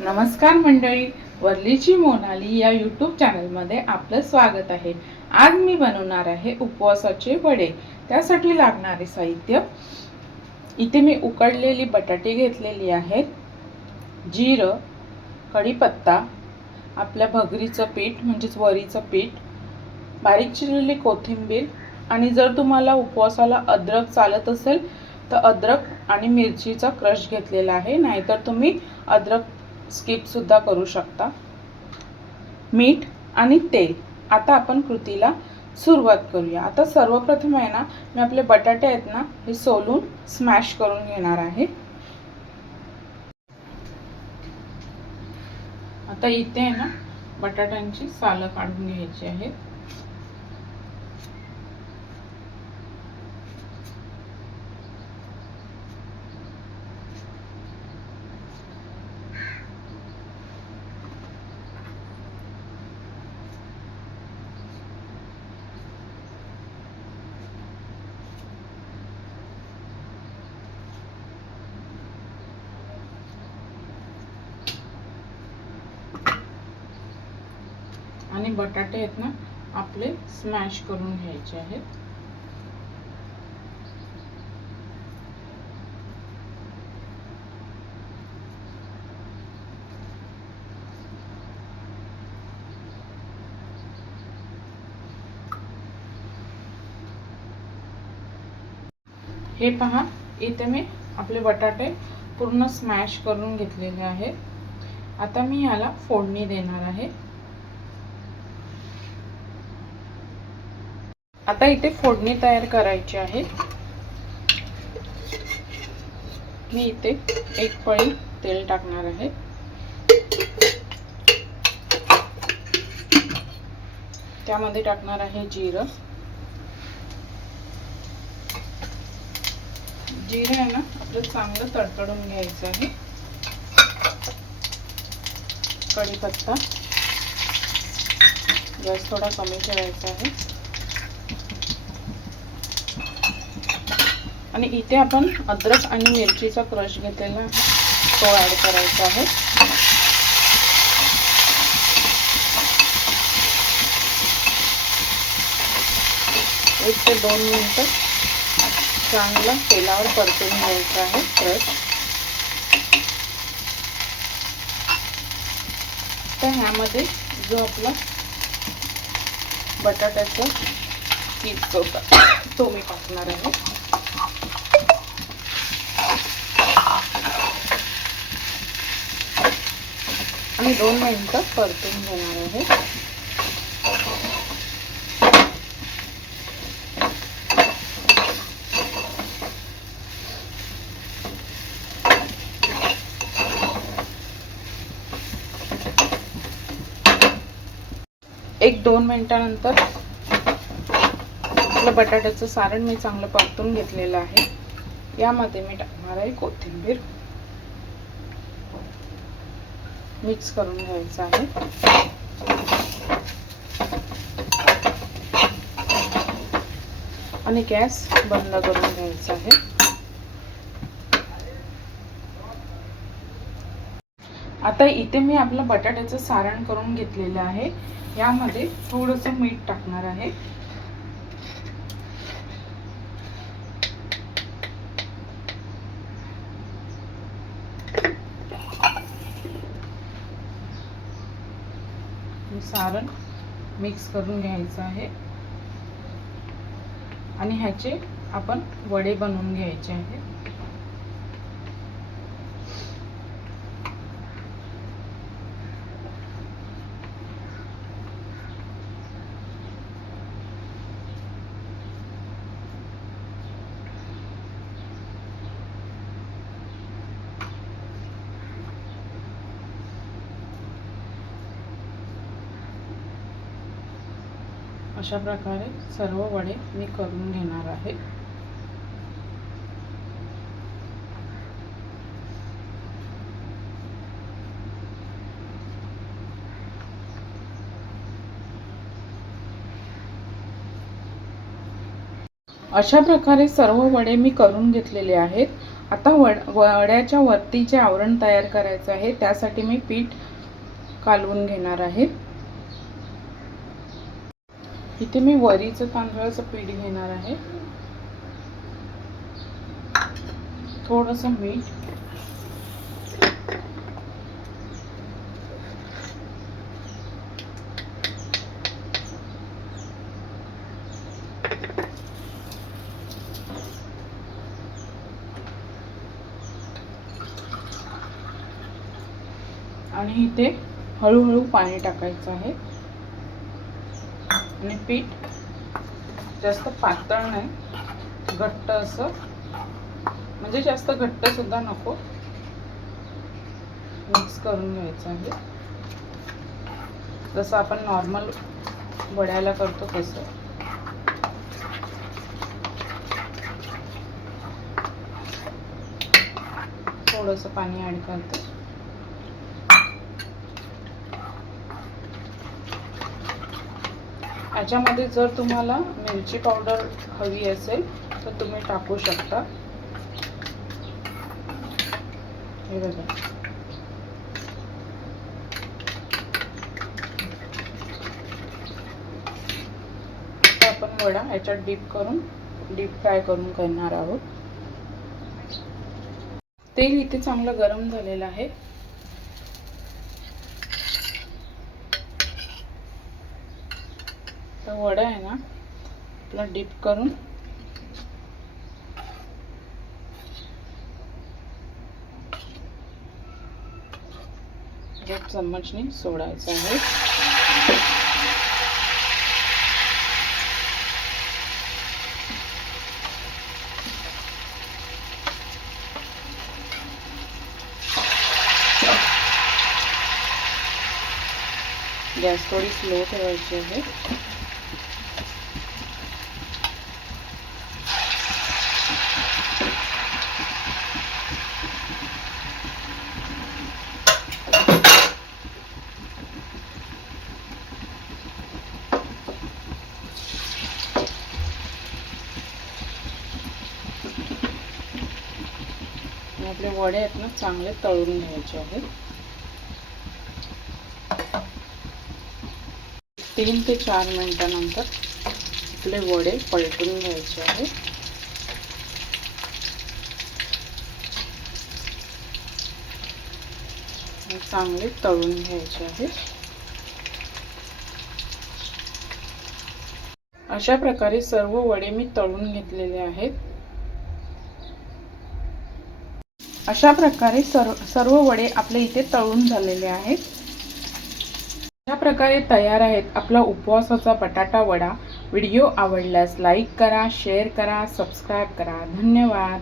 नमस्कार मंडळी वरलीची मोनाली या यूट्यूब चॅनलमध्ये आपलं स्वागत आहे. आज मी बनवणार आहे उपवासाचे वडे. त्यासाठी लागणारे साहित्य. इथे मी उकडलेली बटाटे घेतलेली आहेत. जिरं कढीपत्ता आपल्या भगरीचं पीठ म्हणजेच वरीचं पीठ बारीक चिरलेली कोथिंबीर आणि जर तुम्हाला उपवासाला अद्रक चालत असेल तर अद्रक आणि मिरचीचा क्रश घेतलेला आहे. नाहीतर तुम्ही अद्रक स्किप सुद्धा करू शकता. मीठ आणि तेल. आता आपण कृतीला सुरुवात करूया. आता सर्वप्रथम आहे ना मी आपले बटाटे आहेत ना हे सोलून स्मॅश करून घेणार आहे. आता इथे आहे ना बटाट्यांची सालं काढून घ्यायची आहेत. आणि बटाटे आहेत ना आपले स्मॅश करून घ्यायचे आहेत. हे पहा इथे मी आपले बटाटे पूर्ण स्मॅश करून घेतलेले आहेत. आता मी याला फोडणी देणार आहे. आता इथे फोडणी तयार करायची आहे. मी इथे एक पळी तेल टाकणार आहे. त्यामध्ये टाकणार आहे जिरं. जिरं आहे ना आपलं चांगलं तडतडून घ्यायचं आहे. कढीपत्ता. गॅस थोडा कमी ठेवायचा आहे. आणि इथे आपण अद्रक आणि मिरचीचा क्रश घेतलेला तो ॲड करायचा आहे. एक ते दोन मिनटं चांगलं तेलावर परतून घ्यायचं आहे क्रश. तर ह्यामध्ये जो आपला बटाट्याचा किस होता तो मी टाकणार आहे. मी दोन मिनिटं परतून घेणार आहे. एक दोन मिनटानंतर आपलं बटाट्याचं सारण मी चांगलं परतून घेतलेलं आहे. यामध्ये मी टाकणार आहे कोथिंबीर. मिक्स करून घ्यायचं आहे. आणि गॅस बंद करून घ्यायचा आहे. आता इथे मी आपलं बटाट्याचं सारण करून घेतलेलं आहे. यामध्ये थोडंसं मीठ टाकणार आहे. सारण मिक्स करून घ्यायचं आहे. आणि ह्याचे आपण वडे बनवून घ्यायचे आहेत. अशा प्रकारे सर्व वडे मी करून घेणार आहे. अशा प्रकारे सर्व वडे मी करून घेतलेले आहेत. आता वड वड्याच्या वरती जे आवरण तयार करायचं आहे त्यासाठी मी पीठ कालवून घेणार आहे. इथे मी वरीचं तांदळाचं पीठ घेणार आहे. थोडंसं मीठ. आणि इथे हळूहळू पाणी टाकायचं आहे. आणि पीठ जास्त पातळ नाही. घट्ट असं. म्हणजे जास्त घट्ट सुद्धा नको. मिक्स करून घ्यायचं आहे. जसं आपण नॉर्मल वड्याला करतो तसं. थोडंसं पाणी ॲड करते. याच्यामध्ये जर तुम्हाला मिरची पावडर हवी असेल तर तुम्ही टाकू शकता. हे बघा. आपण वडा याच्यात डीप करून डीप फ्राय करून करणार आहोत. तेल इथे चांगलं गरम झालेलं आहे. आता वडा आहे ना आपला डीप करून. एक चम्मचनी सोडायचं आहे. गॅस थोडी स्लो ठेवायची आहे. आपले वडे आहेत ना चांगले तळून घ्यायचे आहेत. तीन ते चार मिनिटानंतर आपले वडे पलटून घ्यायचे आहेत. चांगले तळून घ्यायचे आहेत. अशा प्रकारे सर्व वडे मी तळून घेतलेले आहेत. अशा प्रकारे सर्व सर्व वडे आपले इथे तळून झालेले आहेत. अशा प्रकारे तयार आहेत आपला उपवासाचा बटाटा वडा. व्हिडिओ आवडल्यास लाईक करा शेअर करा सबस्क्राईब करा. धन्यवाद.